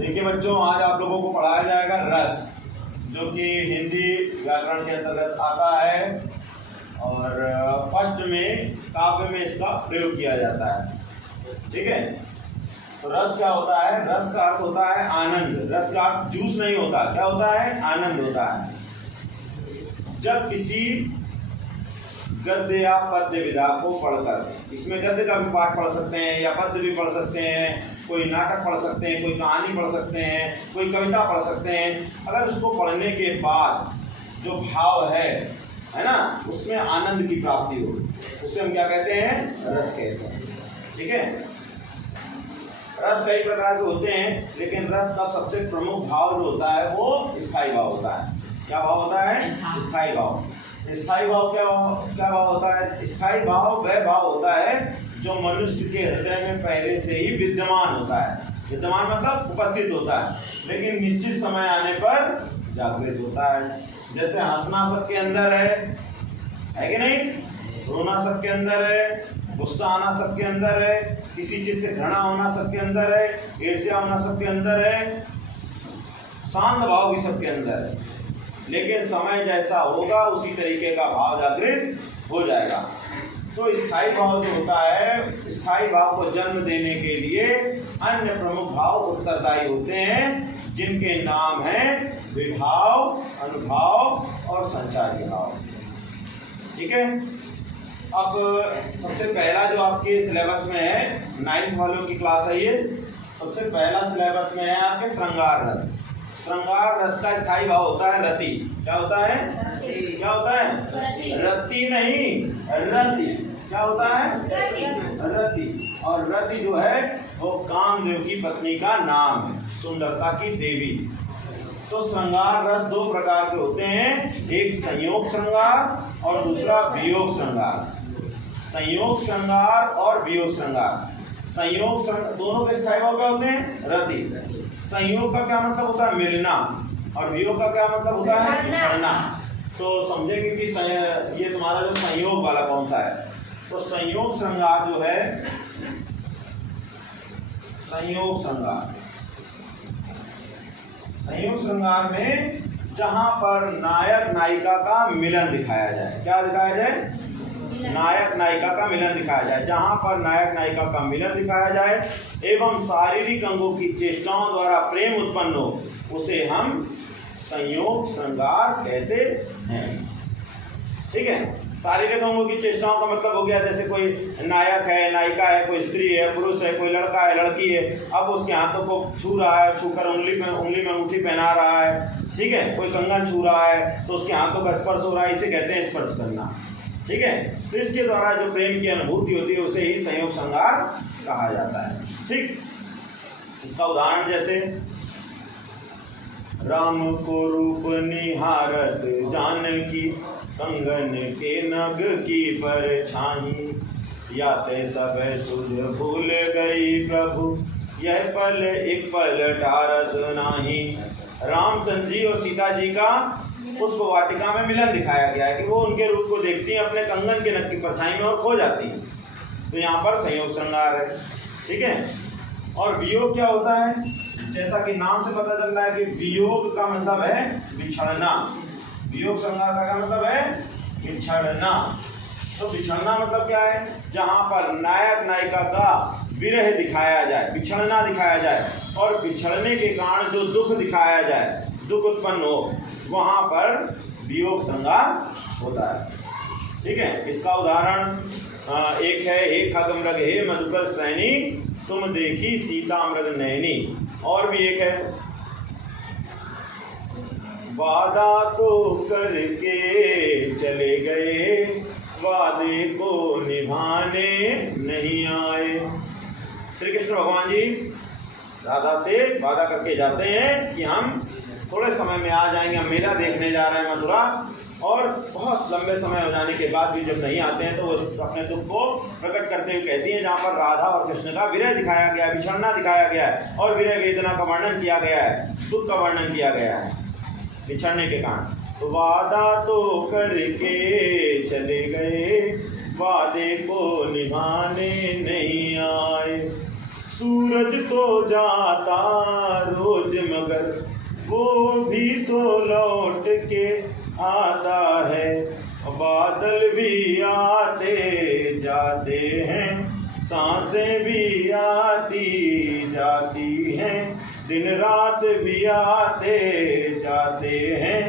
देखिए बच्चों, आज आप लोगों को पढ़ाया जाएगा रस, जो कि हिंदी व्याकरण के अंतर्गत आता है और फर्स्ट में काव्य में इसका प्रयोग किया जाता है। ठीक है, तो रस क्या होता है? रस का अर्थ होता है आनंद। रस का अर्थ जूस नहीं होता, क्या होता है? आनंद होता है। जब किसी गद्य या पद्य विधा को पढ़कर, इसमें गद्य का भी पाठ पढ़ सकते हैं या पद्य भी पढ़ सकते हैं, कोई नाटक पढ़ सकते हैं, कोई कहानी पढ़ सकते हैं, कोई कविता पढ़ सकते हैं। अगर उसको पढ़ने के बाद जो भाव है ना, उसमें आनंद की प्राप्ति हो, उसे हम क्या कहते हैं? रस कहते हैं। ठीक है, रस कई प्रकार के होते हैं, लेकिन रस का सबसे प्रमुख भाव जो होता है वो स्थायी भाव होता है। क्या भाव होता है? स्थायी भाव। स्थायी भाव क्या भाव होता है? स्थायी भाव वह भाव होता है जो मनुष्य के हृदय में पहले से ही विद्यमान होता है। विद्यमान मतलब उपस्थित होता है, लेकिन निश्चित समय आने पर जागृत होता है। जैसे हंसना सबके अंदर है कि नहीं? रोना सबके अंदर है, गुस्सा आना सबके अंदर है, किसी चीज से घृणा होना सबके अंदर है, ईर्ष्या होना सबके अंदर है, शांत भाव भी सबके अंदर है। लेकिन समय जैसा होगा उसी तरीके का भाव जागृत हो जाएगा। तो स्थायी भाव जो होता है, स्थायी भाव को जन्म देने के लिए अन्य प्रमुख भाव उत्तरदायी होते हैं, जिनके नाम हैं विभाव, अनुभाव और संचारी भाव। ठीक है, अब सबसे पहला जो आपके सिलेबस में है, 9th वालों की क्लास है ये, सबसे पहला सिलेबस में है आपके श्रृंगार रस। श्रृंगार रस का स्थायी भाव होता है रति। क्या होता है? क्या होता है? रति नहीं, रति। क्या होता है? रति। और रति जो है वो कामदेव की पत्नी का नाम है, सुंदरता की देवी। तो श्रृंगार रस दो प्रकार के होते हैं, एक संयोग श्रृंगार और दूसरा वियोग श्रृंगार। संयोग श्रृंगार और वियोग श्रृंगार। संयोग दोनों के स्थायी भाव क्या होते हैं? रति। संयोग का क्या मतलब होता है? मिलना। और वियोग का क्या मतलब होता है? बिछड़ना। तो समझेंगे कि ये तुम्हारा जो संयोग वाला कौन सा है। तो संयोग श्रृंगार जो है, संयोग श्रृंगार, संयोग श्रृंगार में जहां पर नायक नायिका का मिलन दिखाया जाए। क्या दिखाया जाए? नायक नायिका का मिलन दिखाया जाए। जहां पर नायक नायिका का मिलन दिखाया जाए एवं शारीरिक अंगों की चेष्टाओं द्वारा प्रेम उत्पन्न हो, उसे हम संयोग श्रृंगार कहते हैं। ठीक है, शारीरिक अंगों की चेष्टाओं का मतलब हो गया, जैसे कोई नायक है, नायिका है, कोई स्त्री है, पुरुष है, कोई लड़का है, लड़की है, अब उसके हाथों को छू रहा है, छूकर उंगली में अंगूठी पहना रहा है। ठीक है, कोई कंगन छू रहा है तो उसके हाथों का स्पर्श हो रहा है, इसे कहते हैं स्पर्श करना। ठीक है, तो इसके द्वारा जो प्रेम की अनुभूति होती है उसे ही संयोग श्रृंगार कहा जाता है। ठीक, इसका उदाहरण जैसे राम को रूप निहारत जानकी, कंगन के नग की परछाई, याते सब सुध भूल गई प्रभु, यह पल एक पल टारत नाही। रामचंद्र जी और सीता जी का पुष्प वाटिका में मिलन दिखाया गया है कि वो उनके रूप को देखती हैं अपने कंगन के नग की परछाई में और खो जाती हैं। तो यहाँ पर संयोग श्रृंगार है। ठीक है, और वियोग क्या होता है? जैसा कि नाम से पता चल रहा है कि वियोग का मतलब है बिछड़ना। वियोग श्रृंगार का क्या मतलब है? बिछड़ना। तो बिछड़ना मतलब क्या है? जहां पर नायक नायिका का विरह दिखाया जाए, बिछड़ना दिखाया जाए, और बिछड़ने के कारण जो दुख दिखाया जाए, दुख उत्पन्न हो, वहां पर वियोग श्रृंगार होता है। ठीक है, इसका उदाहरण एक है, हे खगमृग हे मधुकर श्रेणी, तुम देखी सीता मृग नयनी। और भी एक है, वादा तो करके चले गए, वादे को निभाने नहीं आए। श्री कृष्ण भगवान जी राधा से वादा करके जाते हैं कि हम थोड़े समय में आ जाएंगे, हम मेला देखने जा रहे हैं मथुरा, और बहुत लंबे समय हो जाने के बाद भी जब नहीं आते हैं तो वो अपने दुख को प्रकट करते हुए कहती हैं, जहाँ पर राधा और कृष्ण का विरह दिखाया गया है, बिछड़ना दिखाया गया है, और विरह वेदना का वर्णन किया गया है, दुख का वर्णन किया गया है बिछड़ने के कारण। तो वादा तो करके चले गए, वादे को निभाने नहीं आए, सूरज तो जाता रोज मगर वो भी तो लौट के आता है। बादल भी आते जाते हैं, सांसें भी आती जाती हैं, दिन रात भी आते जाते हैं,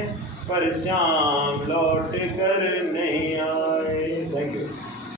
पर शाम लौट कर